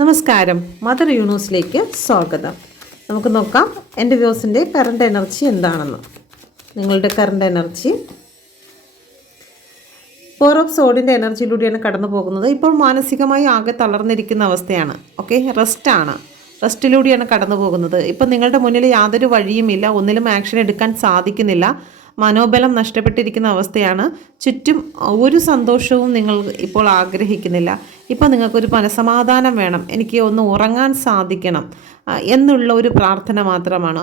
നമസ്കാരം, മദർ യൂണിവേഴ്സിലേക്ക് സ്വാഗതം. നമുക്ക് നോക്കാം എൻ്റെ വ്യൂസിൻ്റെ കറണ്ട് എനർജി എന്താണെന്ന്. നിങ്ങളുടെ കറണ്ട് എനർജി ഫോർ ഓഫ് സോഡിൻ്റെ എനർജിയിലൂടെയാണ് കടന്നു പോകുന്നത്. ഇപ്പോൾ മാനസികമായി ആകെ തളർന്നിരിക്കുന്ന അവസ്ഥയാണ്. ഓക്കെ, റെസ്റ്റിലൂടെയാണ് കടന്നു പോകുന്നത്. ഇപ്പം നിങ്ങളുടെ മുന്നിൽ യാതൊരു വഴിയുമില്ല, ഒന്നിലും ആക്ഷൻ എടുക്കാൻ സാധിക്കുന്നില്ല. മനോബലം നഷ്ടപ്പെട്ടിരിക്കുന്ന അവസ്ഥയാണ്. ചുറ്റും ഒരു സന്തോഷവും നിങ്ങൾ ഇപ്പോൾ ആഗ്രഹിക്കുന്നില്ല. ഇപ്പോൾ നിങ്ങൾക്കൊരു മനസമാധാനം വേണം, എനിക്ക് ഒന്ന് ഉറങ്ങാൻ സാധിക്കണം എന്നുള്ള ഒരു പ്രാർത്ഥന മാത്രമാണ്.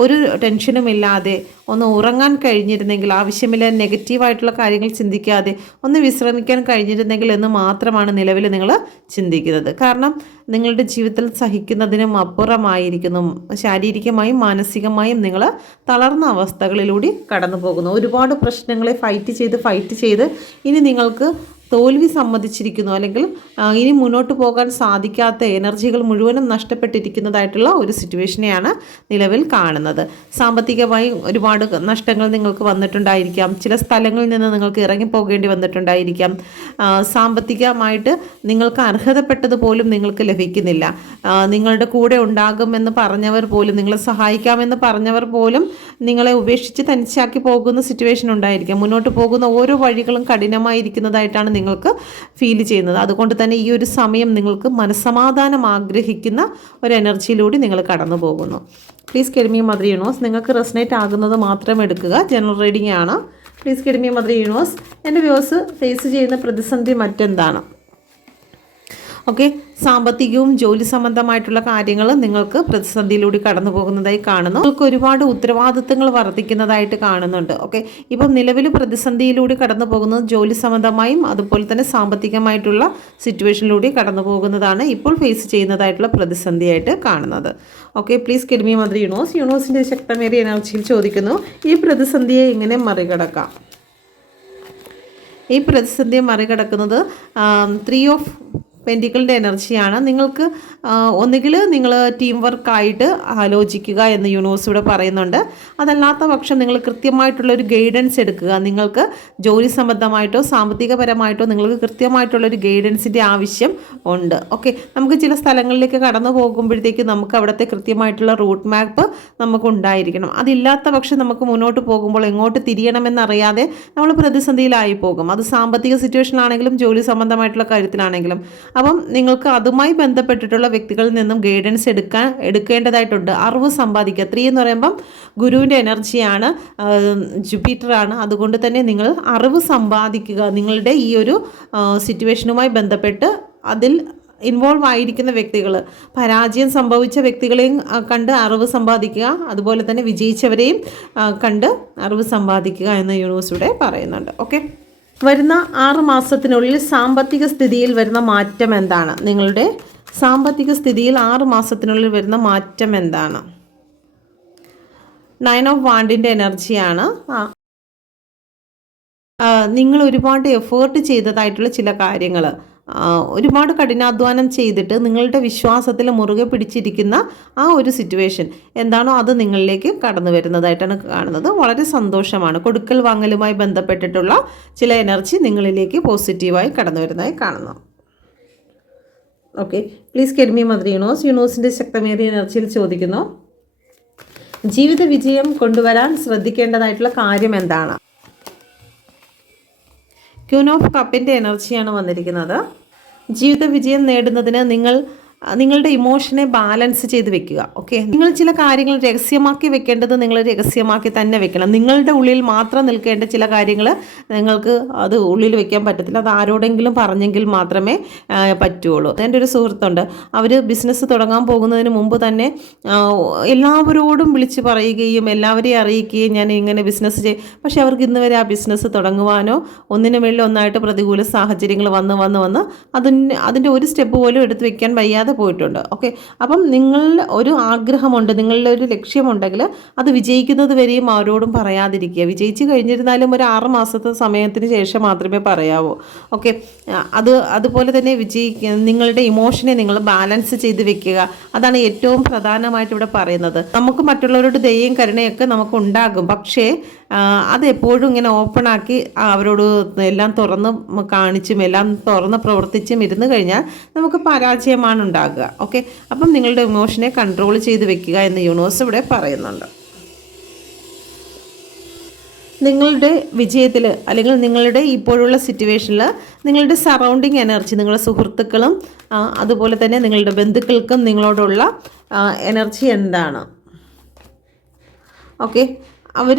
ഒരു ടെൻഷനുമില്ലാതെ ഒന്ന് ഉറങ്ങാൻ കഴിഞ്ഞിരുന്നെങ്കിൽ, ആവശ്യമില്ല നെഗറ്റീവായിട്ടുള്ള കാര്യങ്ങൾ ചിന്തിക്കാതെ ഒന്ന് വിശ്രമിക്കാൻ കഴിഞ്ഞിരുന്നെങ്കിൽ എന്ന് മാത്രമാണ് നിലവിൽ നിങ്ങൾ ചിന്തിക്കുന്നത്. കാരണം നിങ്ങളുടെ ജീവിതത്തിൽ സഹിക്കുന്നതിനും അപ്പുറമായിരിക്കുന്നു. ശാരീരികമായും മാനസികമായും നിങ്ങൾ തളർന്ന അവസ്ഥകളിലൂടെ കടന്നു പോകുന്നു. ഒരുപാട് പ്രശ്നങ്ങളെ ഫൈറ്റ് ചെയ്ത് ഇനി നിങ്ങൾക്ക് തോൽവി സമ്മതിച്ചിരിക്കുന്നു, അല്ലെങ്കിൽ ഇനി മുന്നോട്ട് പോകാൻ സാധിക്കാത്ത എനർജികൾ മുഴുവനും നഷ്ടപ്പെട്ടിരിക്കുന്നതായിട്ടുള്ള ഒരു സിറ്റുവേഷനെയാണ് നിലവിൽ കാണുന്നത്. സാമ്പത്തികമായി ഒരുപാട് നഷ്ടങ്ങൾ നിങ്ങൾക്ക് വന്നിട്ടുണ്ടായിരിക്കാം. ചില സ്ഥലങ്ങളിൽ നിന്ന് നിങ്ങൾക്ക് ഇറങ്ങിപ്പോകേണ്ടി വന്നിട്ടുണ്ടായിരിക്കാം. സാമ്പത്തികമായിട്ട് നിങ്ങൾക്ക് അർഹതപ്പെട്ടതുപോലും നിങ്ങൾക്ക് ലഭിക്കുന്നില്ല. നിങ്ങളുടെ കൂടെ ഉണ്ടാകുമെന്ന് പറഞ്ഞവർ പോലും, നിങ്ങളെ സഹായിക്കാമെന്ന് പറഞ്ഞവർ പോലും നിങ്ങളെ ഉപേക്ഷിച്ച് തനിച്ചാക്കി പോകുന്ന സിറ്റുവേഷൻ ഉണ്ടായിരിക്കാം. മുന്നോട്ട് പോകുന്ന ഓരോ വഴികളും കഠിനമായിരിക്കുന്നതായിട്ടാണ് നിങ്ങൾക്ക് ഫീൽ ചെയ്യുന്നത്. അതുകൊണ്ട് തന്നെ ഈ ഒരു സമയം നിങ്ങൾക്ക് മനസ്സമാധാനം ആഗ്രഹിക്കുന്ന ഒരു എനർജിയിലൂടെ നിങ്ങൾ കടന്നു പോകുന്നു. പ്ലീസ് കെഡ്മി മദർ യൂണിവേഴ്സ്, നിങ്ങൾക്ക് റെസനേറ്റ് ആകുന്നത് മാത്രം എടുക്കുക. ജനറൽ റീഡിംഗ് ആണ്. പ്ലീസ് കെഡ്മി മദർ യൂണിവേഴ്സ്, എൻ്റെ വ്യൂവേഴ്സ് ഫേസ് ചെയ്യുന്ന പ്രതിസന്ധി മറ്റെന്താണ്? ഓക്കെ, സാമ്പത്തികവും ജോലി സംബന്ധമായിട്ടുള്ള കാര്യങ്ങൾ നിങ്ങൾക്ക് പ്രതിസന്ധിയിലൂടെ കടന്നു പോകുന്നതായി കാണുന്നു. നിങ്ങൾക്ക് ഒരുപാട് ഉത്തരവാദിത്തങ്ങൾ വർദ്ധിക്കുന്നതായിട്ട് കാണുന്നുണ്ട്. ഓക്കെ, ഇപ്പം നിലവിൽ പ്രതിസന്ധിയിലൂടെ കടന്നു പോകുന്നത് ജോലി സംബന്ധമായും അതുപോലെ തന്നെ സാമ്പത്തികമായിട്ടുള്ള സിറ്റുവേഷനിലൂടെ കടന്നു പോകുന്നതാണ് ഇപ്പോൾ ഫേസ് ചെയ്യുന്നതായിട്ടുള്ള പ്രതിസന്ധിയായിട്ട് കാണുന്നത്. ഓക്കെ, പ്ലീസ് കെഡ്മി മദർ യൂണിവേഴ്സിൻ്റെ ശക്തമേറിയ എനർജിയിൽ ചോദിക്കുന്നു, ഈ പ്രതിസന്ധിയെ എങ്ങനെ മറികടക്കാം? ഈ പ്രതിസന്ധിയെ മറികടക്കുന്നത് 3 ഓഫ് പെൻറ്റിക്കിളിൻ്റെ എനർജിയാണ്. നിങ്ങൾക്ക് ഒന്നുകിൽ നിങ്ങൾ ടീം വർക്കായിട്ട് ആലോചിക്കുക എന്ന് യൂണിവേഴ്സ് ഇവിടെ പറയുന്നുണ്ട്. അതല്ലാത്ത പക്ഷം നിങ്ങൾ കൃത്യമായിട്ടുള്ളൊരു ഗൈഡൻസ് എടുക്കുക. നിങ്ങൾക്ക് ജോലി സംബന്ധമായിട്ടോ സാമ്പത്തികപരമായിട്ടോ നിങ്ങൾക്ക് കൃത്യമായിട്ടുള്ളൊരു ഗൈഡൻസിൻ്റെ ആവശ്യം ഉണ്ട്. ഓക്കെ, നമുക്ക് ചില സ്ഥലങ്ങളിലേക്ക് കടന്നു പോകുമ്പോഴത്തേക്ക് നമുക്ക് അവിടുത്തെ കൃത്യമായിട്ടുള്ള റൂട്ട് മാപ്പ് നമുക്ക് ഉണ്ടായിരിക്കണം. അതില്ലാത്ത പക്ഷം നമുക്ക് മുന്നോട്ട് പോകുമ്പോൾ എങ്ങോട്ട് തിരിയണമെന്നറിയാതെ നമ്മൾ പ്രതിസന്ധിയിലായി പോകും. അത് സാമ്പത്തിക സിറ്റുവേഷനാണെങ്കിലും ജോലി സംബന്ധമായിട്ടുള്ള കാര്യത്തിലാണെങ്കിലും. അപ്പം നിങ്ങൾക്ക് അതുമായി ബന്ധപ്പെട്ടിട്ടുള്ള വ്യക്തികളിൽ നിന്നും ഗൈഡൻസ് എടുക്കേണ്ടതായിട്ടുണ്ട്. അറിവ് സമ്പാദിക്കുക. 3 എന്ന് പറയുമ്പം ഗുരുവിൻ്റെ എനർജിയാണ്, ജുപ്പിറ്ററാണ്. അതുകൊണ്ട് തന്നെ നിങ്ങൾ അറിവ് സമ്പാദിക്കുക. നിങ്ങളുടെ ഈ ഒരു സിറ്റുവേഷനുമായി ബന്ധപ്പെട്ട് അതിൽ ഇൻവോൾവ് ആയിരിക്കുന്ന വ്യക്തികൾ, പരാജയം സംഭവിച്ച വ്യക്തികളെയും കണ്ട് അറിവ് സമ്പാദിക്കുക, അതുപോലെ തന്നെ വിജയിച്ചവരെയും കണ്ട് അറിവ് സമ്പാദിക്കുക എന്ന് യൂണിവേഴ്സിലൂടെ പറയുന്നുണ്ട്. ഓക്കെ, വരുന്ന 6 മാസത്തിനുള്ളിൽ സാമ്പത്തിക സ്ഥിതിയിൽ വരുന്ന മാറ്റം എന്താണ്? നിങ്ങളുടെ സാമ്പത്തിക സ്ഥിതിയിൽ 6 മാസത്തിനുള്ളിൽ വരുന്ന മാറ്റം എന്താണ്? 9 ഓഫ് വാണ്ടിൻ്റെ എനർജിയാണ്. നിങ്ങൾ ഒരുപാട് എഫേർട്ട് ചെയ്തതായിട്ടുള്ള ചില കാര്യങ്ങൾ, ഒരുപാട് കഠിനാധ്വാനം ചെയ്തിട്ട് നിങ്ങളുടെ വിശ്വാസത്തിൽ മുറുകെ പിടിച്ചിരിക്കുന്ന ആ ഒരു സിറ്റുവേഷൻ എന്താണോ അത് നിങ്ങളിലേക്ക് കടന്നു വരുന്നതായിട്ടാണ് കാണുന്നത്. വളരെ സന്തോഷമാണ്. കൊടുക്കൽ വാങ്ങലുമായി ബന്ധപ്പെട്ടിട്ടുള്ള ചില എനർജി നിങ്ങളിലേക്ക് പോസിറ്റീവായി കടന്നു വരുന്നതായി കാണുന്നു. ഓക്കെ, പ്ലീസ് കെഡ്മി മദർ യൂണിവേഴ്സിൻ്റെ ശക്തമേറിയ എനർജിയിൽ ചോദിക്കുന്നു, ജീവിത വിജയം കൊണ്ടുവരാൻ ശ്രദ്ധിക്കേണ്ടതായിട്ടുള്ള കാര്യം എന്താണ്? ക്യൂൻ ഓഫ് കപ്പിൻ്റെ എനർജിയാണ് വന്നിരിക്കുന്നത്. ജീവിത വിജയം നേടുന്നതിന് നിങ്ങളുടെ ഇമോഷനെ ബാലൻസ് ചെയ്ത് വെക്കുക. ഓക്കെ, നിങ്ങൾ ചില കാര്യങ്ങൾ രഹസ്യമാക്കി വെക്കേണ്ടത് നിങ്ങൾ രഹസ്യമാക്കി തന്നെ വെക്കണം. നിങ്ങളുടെ ഉള്ളിൽ മാത്രം നിൽക്കേണ്ട ചില കാര്യങ്ങൾ നിങ്ങൾക്ക് അത് ഉള്ളിൽ വെക്കാൻ പറ്റത്തില്ല. അത് ആരോടെങ്കിലും പറഞ്ഞെങ്കിൽ മാത്രമേ പറ്റുള്ളൂ. എൻ്റെ ഒരു സുഹൃത്തുണ്ട്, അവർ ബിസിനസ് തുടങ്ങാൻ പോകുന്നതിന് മുമ്പ് തന്നെ എല്ലാവരോടും വിളിച്ച് പറയുകയും എല്ലാവരെയും അറിയിക്കുകയും ഞാൻ ഇങ്ങനെ ബിസിനസ് പക്ഷേ അവർക്ക് ഇന്ന് വരെ ആ ബിസിനസ് തുടങ്ങുവാനോ ഒന്നിനു മേളിൽ ഒന്നായിട്ട് പ്രതികൂല സാഹചര്യങ്ങൾ വന്ന് അതിൻ്റെ ഒരു സ്റ്റെപ്പ് പോലും എടുത്ത് വെക്കാൻ വയ്യാതെ പോയിട്ടുണ്ട്. ഓക്കെ, അപ്പം നിങ്ങളുടെ ഒരു ആഗ്രഹമുണ്ട്, നിങ്ങളുടെ ഒരു ലക്ഷ്യമുണ്ടെങ്കിൽ അത് വിജയിക്കുന്നത് വരെയും ആരോടും പറയാതിരിക്കുക. വിജയിച്ച് കഴിഞ്ഞിരുന്നാലും ഒരു 6 മാസത്തെ സമയത്തിന് ശേഷം മാത്രമേ പറയാവൂ. ഓക്കെ, അതുപോലെ തന്നെ നിങ്ങളുടെ ഇമോഷനെ നിങ്ങൾ ബാലൻസ് ചെയ്ത് വെക്കുക. അതാണ് ഏറ്റവും പ്രധാനമായിട്ട് ഇവിടെ പറയുന്നത്. നമുക്ക് മറ്റുള്ളവരുടെ ദയയും കരുണയൊക്കെ നമുക്ക് ഉണ്ടാകും, പക്ഷേ അത് എപ്പോഴും ഇങ്ങനെ ഓപ്പണാക്കി അവരോട് എല്ലാം തുറന്ന് കാണിച്ചും എല്ലാം തുറന്ന് പ്രവർത്തിച്ചും ഇരുന്ന് കഴിഞ്ഞാൽ നമുക്ക് പരാജയമാണ് ഉണ്ടാകുക. ഓക്കെ, അപ്പം നിങ്ങളുടെ ഇമോഷനെ കൺട്രോൾ ചെയ്ത് വെക്കുക എന്ന് യൂണിവേഴ്സ് ഇവിടെ പറയുന്നുണ്ട്. നിങ്ങളുടെ വിജയത്തിൽ അല്ലെങ്കിൽ നിങ്ങളുടെ ഇപ്പോഴുള്ള സിറ്റുവേഷനിൽ നിങ്ങളുടെ സറൗണ്ടിങ് എനർജി, നിങ്ങളുടെ സുഹൃത്തുക്കളും അതുപോലെ തന്നെ നിങ്ങളുടെ ബന്ധുക്കൾക്കും നിങ്ങളോടുള്ള എനർജി എന്താണ്? ഓക്കെ, അവർ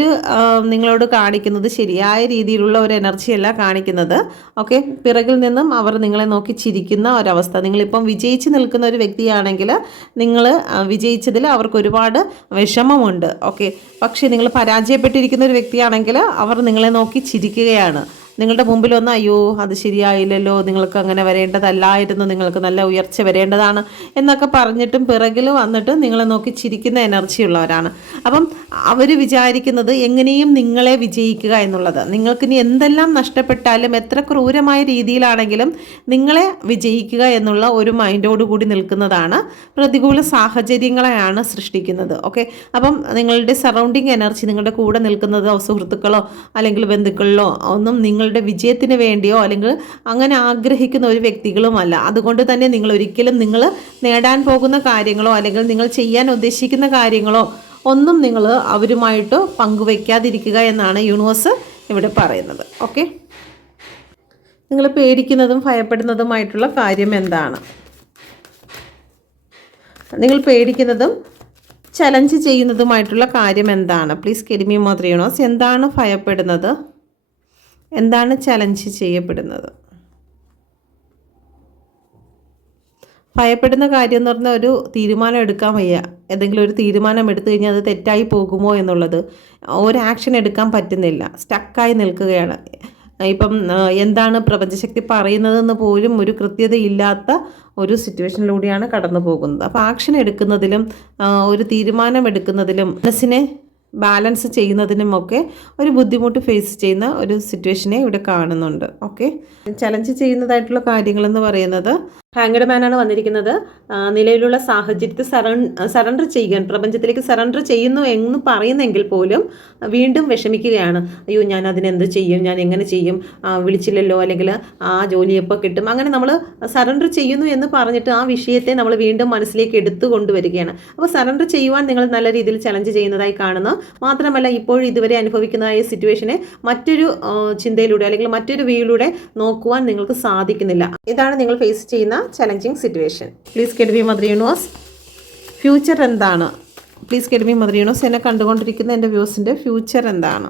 നിങ്ങളോട് കാണിക്കുന്നത് ശരിയായ രീതിയിലുള്ള ഒരു എനർജിയല്ല കാണിക്കുന്നത്. ഓക്കെ, പിറകിൽ നിന്നും അവർ നിങ്ങളെ നോക്കി ചിരിക്കുന്ന ഒരവസ്ഥ. നിങ്ങളിപ്പം വിജയിച്ച് നിൽക്കുന്ന ഒരു വ്യക്തിയാണെങ്കിൽ നിങ്ങൾ വിജയിച്ചതിൽ അവർക്ക് ഒരുപാട് വിഷമമുണ്ട്. ഓക്കെ, പക്ഷേ നിങ്ങൾ പരാജയപ്പെട്ടിരിക്കുന്ന ഒരു വ്യക്തിയാണെങ്കിൽ അവർ നിങ്ങളെ നോക്കി ചിരിക്കുകയാണ്. നിങ്ങളുടെ മുമ്പിൽ വന്ന് അയ്യോ അത് ശരിയായില്ലല്ലോ, നിങ്ങൾക്ക് അങ്ങനെ വരേണ്ടതല്ലായിരുന്നു, നിങ്ങൾക്ക് നല്ല ഉയർച്ച വരേണ്ടതാണ് എന്നൊക്കെ പറഞ്ഞിട്ടും പിറകിൽ വന്നിട്ട് നിങ്ങളെ നോക്കി ചിരിക്കുന്ന എനർജി ഉള്ളവരാണ്. അപ്പം അവർ വിചാരിക്കുന്നത് എങ്ങനെയും നിങ്ങളെ വിജയിക്കുക എന്നുള്ളത്. നിങ്ങൾക്കിനി എന്തെല്ലാം നഷ്ടപ്പെട്ടാലും എത്ര ക്രൂരമായ രീതിയിലാണെങ്കിലും നിങ്ങളെ വിജയിക്കുക എന്നുള്ള ഒരു മൈൻഡോടുകൂടി നിൽക്കുന്നതാണ്. പ്രതികൂല സാഹചര്യങ്ങളെയാണ് സൃഷ്ടിക്കുന്നത്. ഓക്കെ, അപ്പം നിങ്ങളുടെ സറൗണ്ടിങ് എനർജി, നിങ്ങളുടെ കൂടെ നിൽക്കുന്നത് സുഹൃത്തുക്കളോ അല്ലെങ്കിൽ ബന്ധുക്കളിലോ ഒന്നും നിങ്ങളുടെ വിജയത്തിന് വേണ്ടിയോ അല്ലെങ്കിൽ അങ്ങനെ ആഗ്രഹിക്കുന്ന ഒരു വ്യക്തികളുമല്ല. അതുകൊണ്ട് തന്നെ നിങ്ങൾ ഒരിക്കലും നിങ്ങൾ നേടാൻ പോകുന്ന കാര്യങ്ങളോ അല്ലെങ്കിൽ നിങ്ങൾ ചെയ്യാൻ ഉദ്ദേശിക്കുന്ന കാര്യങ്ങളോ ഒന്നും നിങ്ങൾ അവരുമായിട്ട് പങ്കുവയ്ക്കാതിരിക്കുക എന്നാണ് യൂണിവേഴ്സ് ഇവിടെ പറയുന്നത്. ഓക്കെ, നിങ്ങൾ പേടിക്കുന്നതും ഭയപ്പെടുന്നതുമായിട്ടുള്ള കാര്യം എന്താണ്? നിങ്ങൾ പേടിക്കുന്നതും ചലഞ്ച് ചെയ്യുന്നതുമായിട്ടുള്ള കാര്യം എന്താണ്? Please give me more universe. എന്താണ് ഭയപ്പെടുന്നത്? എന്താണ് ചലഞ്ച് ചെയ്യപ്പെടുന്നത്? ഭയപ്പെടുന്ന കാര്യം എന്ന് പറഞ്ഞാൽ ഒരു തീരുമാനം എടുക്കാൻ വയ്യ. ഏതെങ്കിലും ഒരു തീരുമാനം എടുത്തു കഴിഞ്ഞാൽ അത് തെറ്റായി പോകുമോ എന്നുള്ളത്, ഒരു ആക്ഷൻ എടുക്കാൻ പറ്റുന്നില്ല, സ്റ്റക്കായി നിൽക്കുകയാണ്. ഇപ്പം എന്താണ് പ്രപഞ്ചശക്തി പറയുന്നതെന്ന് പോലും ഒരു കൃത്യതയില്ലാത്ത ഒരു സിറ്റുവേഷനിലൂടെയാണ് കടന്നു പോകുന്നത്. അപ്പോൾ ആക്ഷൻ എടുക്കുന്നതിലും ഒരു തീരുമാനം എടുക്കുന്നതിലും മനസ്സിനെ ബാലൻസ് ചെയ്യുന്നതിനുമൊക്കെ ഒരു ബുദ്ധിമുട്ട് ഫേസ് ചെയ്യുന്ന ഒരു സിറ്റുവേഷനെ ഇവിടെ കാണുന്നുണ്ട്. ഓക്കെ, ചലഞ്ച് ചെയ്യുന്നതായിട്ടുള്ള കാര്യങ്ങളെന്ന് പറയുന്നത് ഹാങ്ഡ് മാനാണ് വന്നിരിക്കുന്നത്. നിലവിലുള്ള സാഹചര്യത്തെ സറണ്ടർ ചെയ്യാൻ, പ്രപഞ്ചത്തിലേക്ക് സറണ്ടർ ചെയ്യുന്നു എന്ന് പറയുന്നെങ്കിൽ പോലും വീണ്ടും വിഷമിക്കുകയാണ്. അയ്യോ ഞാൻ അതിനെന്ത് ചെയ്യും, ഞാൻ എങ്ങനെ ചെയ്യും, വിളിച്ചില്ലല്ലോ, അല്ലെങ്കിൽ ആ ജോലി എപ്പോൾ കിട്ടും. അങ്ങനെ നമ്മൾ സറണ്ടർ ചെയ്യുന്നു എന്ന് പറഞ്ഞിട്ട് ആ വിഷയത്തെ നമ്മൾ വീണ്ടും മനസ്സിലേക്ക് എടുത്തു കൊണ്ടുവരികയാണ്. അപ്പോൾ സറണ്ടർ ചെയ്യുവാൻ നിങ്ങൾ നല്ല രീതിയിൽ ചലഞ്ച് ചെയ്യുന്നതായി കാണുന്നു. മാത്രമല്ല ഇപ്പോഴും ഇതുവരെ അനുഭവിക്കുന്നതായ സിറ്റുവേഷനെ മറ്റൊരു ചിന്തയിലൂടെ അല്ലെങ്കിൽ മറ്റൊരു വ്യൂയിലൂടെ നോക്കുവാൻ നിങ്ങൾക്ക് സാധിക്കുന്നില്ല. ഇതാണ് നിങ്ങൾ ഫേസ് ചെയ്യുന്ന challenging situation. Please give me mother universe. Future എന്താണ്? Please give me mother universe. എന്നെ കണ്ടുകൊണ്ടിരിക്കുന്ന എൻ്റെ വ്യൂസിൻ്റെ ഫ്യൂച്ചർ എന്താണ്?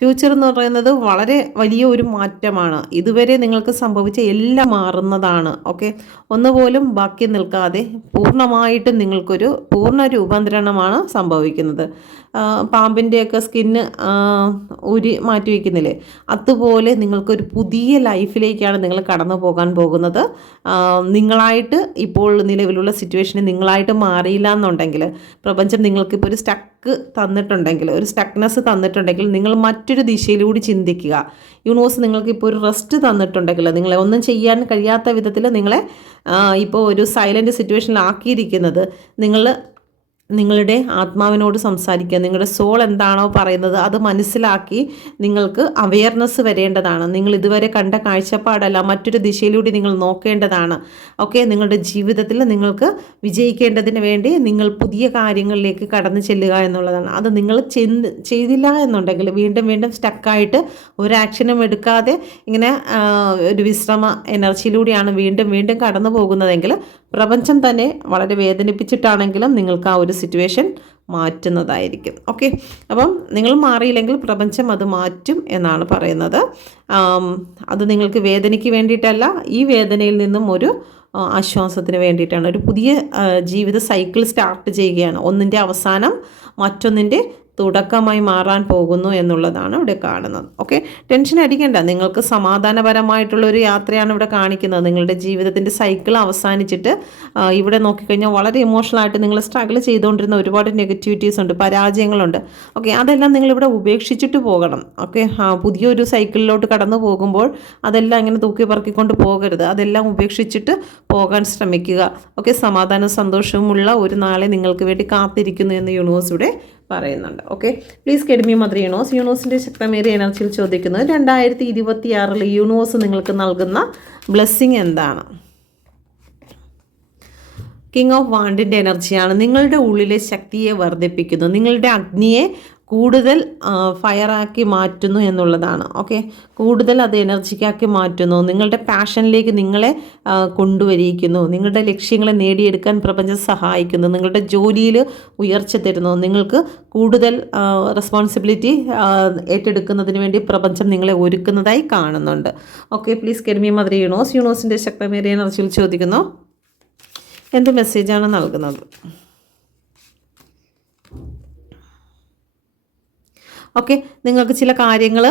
ഫ്യൂച്ചർ എന്ന് പറയുന്നത് വളരെ വലിയ ഒരു മാറ്റമാണ്. ഇതുവരെ നിങ്ങൾക്ക് സംഭവിച്ച എല്ലാം മാറുന്നതാണ്. ഓക്കെ, ഒന്നുപോലും ബാക്കി നിൽക്കാതെ പൂർണ്ണമായിട്ടും നിങ്ങൾക്കൊരു പൂർണ്ണ രൂപാന്തരണമാണ് സംഭവിക്കുന്നത്. പാമ്പിൻ്റെയൊക്കെ സ്കിന്ന് ഊരി മാറ്റി വയ്ക്കുന്നില്ലേ, അതുപോലെ നിങ്ങൾക്കൊരു പുതിയ ലൈഫിലേക്കാണ് നിങ്ങൾ കടന്നു പോകാൻ പോകുന്നത്. നിങ്ങളായിട്ട് ഇപ്പോൾ നിലവിലുള്ള സിറ്റുവേഷന് നിങ്ങളായിട്ട് മാറിയില്ല എന്നുണ്ടെങ്കിൽ, പ്രപഞ്ചം നിങ്ങൾക്കിപ്പോൾ ഒരു സ്റ്റക്ക് തന്നിട്ടുണ്ടെങ്കിൽ, ഒരു സ്റ്റക്നെസ് തന്നിട്ടുണ്ടെങ്കിൽ നിങ്ങൾ മറ്റൊരു ദിശയിലൂടെ ചിന്തിക്കുക. യൂണിവേഴ്സ് നിങ്ങൾക്കിപ്പോൾ ഒരു റെസ്റ്റ് തന്നിട്ടുണ്ടെങ്കിൽ, നിങ്ങളെ ഒന്നും ചെയ്യാൻ കഴിയാത്ത വിധത്തിൽ നിങ്ങളെ ഇപ്പോൾ ഒരു സൈലൻറ്റ് സിറ്റുവേഷനിലാക്കിയിരിക്കുന്നത്, നിങ്ങളുടെ ആത്മാവിനോട് സംസാരിക്കുക. നിങ്ങളുടെ സോൾ എന്താണോ പറയുന്നത് അത് മനസ്സിലാക്കി നിങ്ങൾക്ക് അവെയർനെസ് വരേണ്ടതാണ്. നിങ്ങൾ ഇതുവരെ കണ്ട കാഴ്ചപ്പാടല്ല, മറ്റൊരു ദിശയിലൂടെ നിങ്ങൾ നോക്കേണ്ടതാണ്. ഓക്കെ, നിങ്ങളുടെ ജീവിതത്തിൽ നിങ്ങൾക്ക് വിജയിക്കേണ്ടതിന് വേണ്ടി നിങ്ങൾ പുതിയ കാര്യങ്ങളിലേക്ക് കടന്നു ചെല്ലുക എന്നുള്ളതാണ്. അത് നിങ്ങൾ ചെയ്തില്ല എന്നുണ്ടെങ്കിൽ വീണ്ടും വീണ്ടും സ്റ്റക്കായിട്ട് ഒരു ആക്ഷനും എടുക്കാതെ ഇങ്ങനെ ഒരു വിശ്രമ എനർജിയിലൂടെയാണ് വീണ്ടും വീണ്ടും കടന്നു പോകുന്നതെങ്കിൽ പ്രപഞ്ചം തന്നെ വളരെ വേദനിപ്പിച്ചിട്ടാണെങ്കിലും നിങ്ങൾക്ക് ആ ഒരു സിറ്റുവേഷൻ മാറ്റുന്നതായിരിക്കും. ഓക്കെ, അപ്പം നിങ്ങൾ മാറിയില്ലെങ്കിൽ പ്രപഞ്ചം അത് മാറ്റും എന്നാണ് പറയുന്നത്. അത് നിങ്ങൾക്ക് വേദനയ്ക്ക് വേണ്ടിയിട്ടല്ല, ഈ വേദനയിൽ നിന്നും ഒരു ആശ്വാസത്തിന് വേണ്ടിയിട്ടാണ്. ഒരു പുതിയ ജീവിത സൈക്കിൾ സ്റ്റാർട്ട് ചെയ്യുകയാണ്. ഒന്നിൻ്റെ അവസാനം മറ്റൊന്നിൻ്റെ തുടക്കമായി മാറാൻ പോകുന്നു എന്നുള്ളതാണ് ഇവിടെ കാണുന്നത്. ഓക്കെ, ടെൻഷൻ അടിക്കേണ്ട. നിങ്ങൾക്ക് സമാധാനപരമായിട്ടുള്ളൊരു യാത്രയാണ് ഇവിടെ കാണിക്കുന്നത്. നിങ്ങളുടെ ജീവിതത്തിൻ്റെ സൈക്കിൾ അവസാനിച്ചിട്ട് ഇവിടെ നോക്കിക്കഴിഞ്ഞാൽ വളരെ ഇമോഷണലായിട്ട് നിങ്ങൾ സ്ട്രഗിൾ ചെയ്തുകൊണ്ടിരുന്ന ഒരുപാട് നെഗറ്റിവിറ്റീസ് ഉണ്ട്, പരാജയങ്ങളുണ്ട്. ഓക്കെ, അതെല്ലാം നിങ്ങളിവിടെ ഉപേക്ഷിച്ചിട്ട് പോകണം. ഓക്കെ, പുതിയൊരു സൈക്കിളിലോട്ട് കടന്നു പോകുമ്പോൾ അതെല്ലാം ഇങ്ങനെ തൂക്കി പറക്കിക്കൊണ്ട് പോകരുത്. അതെല്ലാം ഉപേക്ഷിച്ചിട്ട് പോകാൻ ശ്രമിക്കുക. ഓക്കെ, സമാധാനവും സന്തോഷവുമുള്ള ഒരു നാളെ നിങ്ങൾക്ക് വേണ്ടി കാത്തിരിക്കുന്നു എന്ന് യൂണിവേഴ്സ് ഇവിടെ പറയുന്നുണ്ട്. Okay, please give me mother universe. യൂണിവേഴ്സിൻ്റെ ശക്തമേറിയ എനർജിയിൽ ചോദിക്കുന്നത് 2026 യൂണിവേഴ്സ് നിങ്ങൾക്ക് നൽകുന്ന ബ്ലെസ്സിങ് എന്താണ്? കിങ് ഓഫ് വാണ്ടിൻ്റെ എനർജിയാണ്. നിങ്ങളുടെ ഉള്ളിലെ ശക്തിയെ വർദ്ധിപ്പിക്കുന്നു, നിങ്ങളുടെ അഗ്നിയെ കൂടുതൽ ഫയറാക്കി മാറ്റുന്നു എന്നുള്ളതാണ്. ഓക്കെ, കൂടുതൽ അത് എനർജിക്കാക്കി മാറ്റുന്നു, നിങ്ങളുടെ പാഷനിലേക്ക് നിങ്ങളെ കൊണ്ടുവരിക്കുന്നു, നിങ്ങളുടെ ലക്ഷ്യങ്ങളെ നേടിയെടുക്കാൻ പ്രപഞ്ചം സഹായിക്കുന്നു, നിങ്ങളുടെ ജോലിയിൽ ഉയർച്ച തരുന്നു, നിങ്ങൾക്ക് കൂടുതൽ റെസ്പോൺസിബിലിറ്റി ഏറ്റെടുക്കുന്നതിന് വേണ്ടി പ്രപഞ്ചം നിങ്ങളെ ഒരുക്കുന്നതായി കാണുന്നുണ്ട്. Okay, please give me mother universe. യൂണിവേഴ്സിൻ്റെ ശക്തമേറിയ എനർജിയിൽ ചോദിക്കുന്നു എന്ത് മെസ്സേജാണ് നൽകുന്നത്? ഓക്കെ, നിങ്ങൾക്ക് ചില കാര്യങ്ങൾ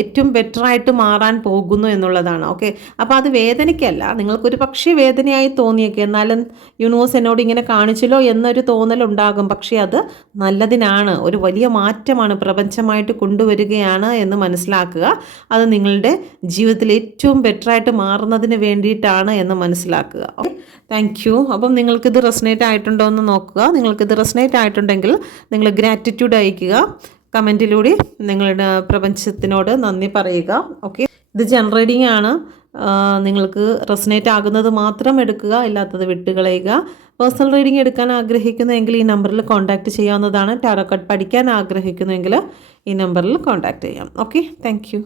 ഏറ്റവും ബെറ്ററായിട്ട് മാറാൻ പോകുന്നു എന്നുള്ളതാണ്. ഓക്കെ, അപ്പോൾ അത് വേദനയ്ക്കല്ല, നിങ്ങൾക്കൊരു പക്ഷേ വേദനയായി തോന്നിയേക്കെ, എന്നാലും യൂണിവേഴ്സ് എന്നോട് ഇങ്ങനെ കാണിച്ചല്ലോ എന്നൊരു തോന്നലുണ്ടാകും. പക്ഷേ അത് നല്ലതിനാണ്, ഒരു വലിയ മാറ്റമാണ് പ്രപഞ്ചമായിട്ട് കൊണ്ടുവരികയാണ് എന്ന് മനസ്സിലാക്കുക. അത് നിങ്ങളുടെ ജീവിതത്തിൽ ഏറ്റവും ബെറ്ററായിട്ട് മാറുന്നതിന് വേണ്ടിയിട്ടാണ് എന്ന് മനസ്സിലാക്കുക. Okay, thank you. അപ്പം നിങ്ങൾക്കിത് റെസനേറ്റ് ആയിട്ടുണ്ടോ എന്ന് നോക്കുക. നിങ്ങൾക്കിത് റെസനേറ്റ് ആയിട്ടുണ്ടെങ്കിൽ നിങ്ങൾ ഗ്രാറ്റിറ്റ്യൂഡ് അയയ്ക്കുക, കമൻറ്റിലൂടെ നിങ്ങളുടെ പ്രപഞ്ചത്തിനോട് നന്ദി പറയുക. ഓക്കെ, ഇത് ജനറൽ റീഡിംഗ് ആണ്. നിങ്ങൾക്ക് റെസനേറ്റ് ആകുന്നത് മാത്രം എടുക്കുക, ഇല്ലാത്തത് വിട്ടുകളയുക. പേഴ്സണൽ റീഡിംഗ് എടുക്കാൻ ആഗ്രഹിക്കുന്നുവെങ്കിൽ ഈ നമ്പറിൽ കോൺടാക്റ്റ് ചെയ്യാവുന്നതാണ്. ടാരോ കാർഡ് പഠിക്കാൻ ആഗ്രഹിക്കുന്നുവെങ്കിൽ ഈ നമ്പറിൽ കോൺടാക്റ്റ് ചെയ്യാം. Okay, thank you.